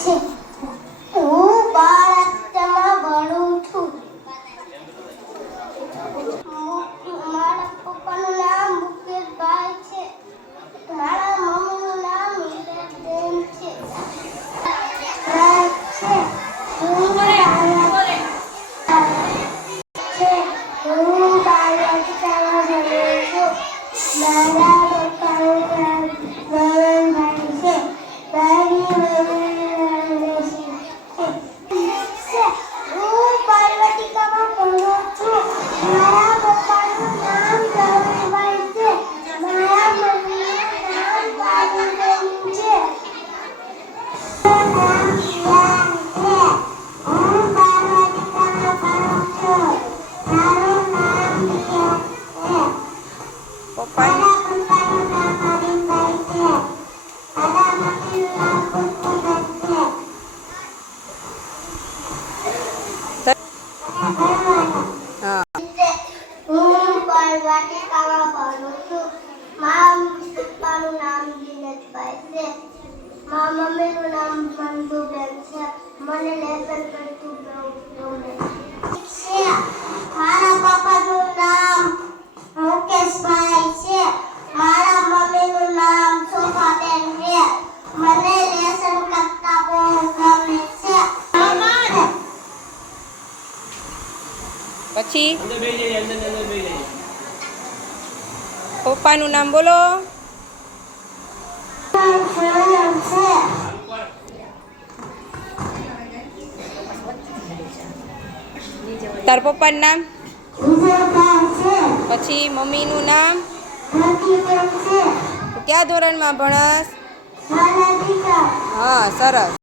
છે. હું બાળકમાં ભણું છું. મારા પપ્પાનું નામ મુકેશભાઈ છે. મારા મમ્મીનું નામ હિરલબેન છે. છે. હું બાળકમાં મારા હું પાર્વતીકામાં ભણું છું મારા પપ્પાનું નામ દિનેશભાઈ છે મારા મમ્મીનું નામ મંજુબેન છે મને લેસન કરતું બહુ ગમે છે મારા પપ્પાનું નામ મુકેશભાઈ છે મારા મમ્મીનું નામ શોભાબેન છે મને લેસન કરતા બહુ ગમે છે પછી પપ્પાનું નામ બોલો. તાર પપ્પાનું નામ? પછી મમ્મીનું નામ? ક્યાં કયા ધોરણમાં ભણસ? હા સરસ.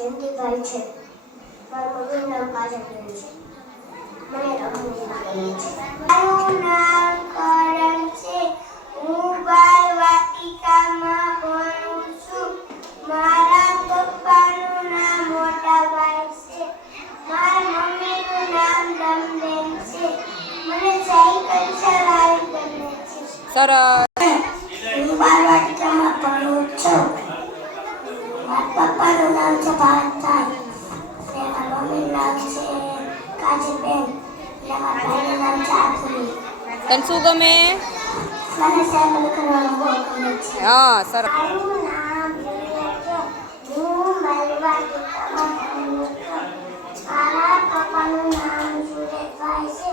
જયંતિભાઈ છે. મારું મમ્મીનું નામ કાજલબેન છે. મને રમવું લાગે છે. મારું નામ કરણ છે. હું બાલવાટિકામાં ભણું છું. મારા પપ્પાનું નામ મોટાભાઈ છે. મારા મમ્મીનું નામ રમબેન છે. મને સાયકલ ચલાવી ગમે છે. સરસ. કાજલબેન ને મારા નામ છે આખુલી તને શું ગમે? મને સાયકલ કરવાનું બહુ ગમે છે. હા સર. મારું નામ હું બાલવાટિકામાં મારા પપ્પાનું નામ સુરેશભાઈ છે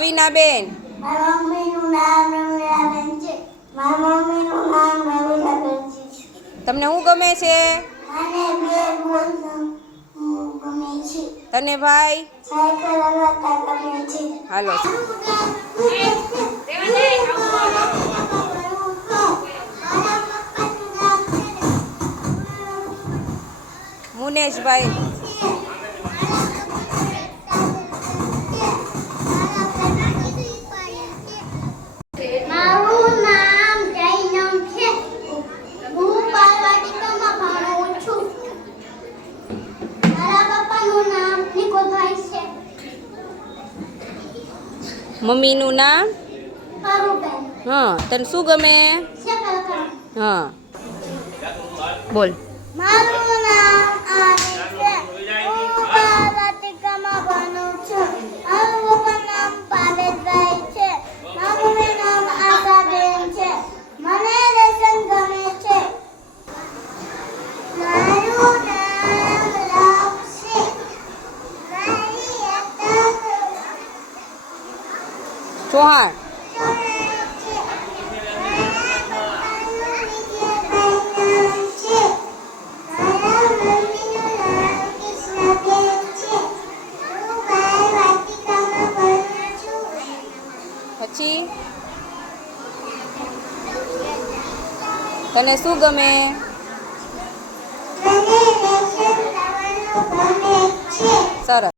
રવીનાબેન મારા મમ્મીનું નામ રમીલાબેન છે. મારા મમ્મીનું નામ રમીલાબેન છે. તમને શું ગમે છે? મને બે બોલ ગમે છે. તને ભાઈ? સાયકલ હલાવતા ગમે છે. હાલો. મુનેશભાઈ મારું નામ જૈનમ છે હું બાલવાટિકામાં ભણું છું મારા પપ્પાનું નામ નિકોલભાઈ છે મમ્મીનું નામ? હા તને શું ગમે? હા. બોલ. મારું ચૌહાણ પછી? તને શું ગમે? સરસ.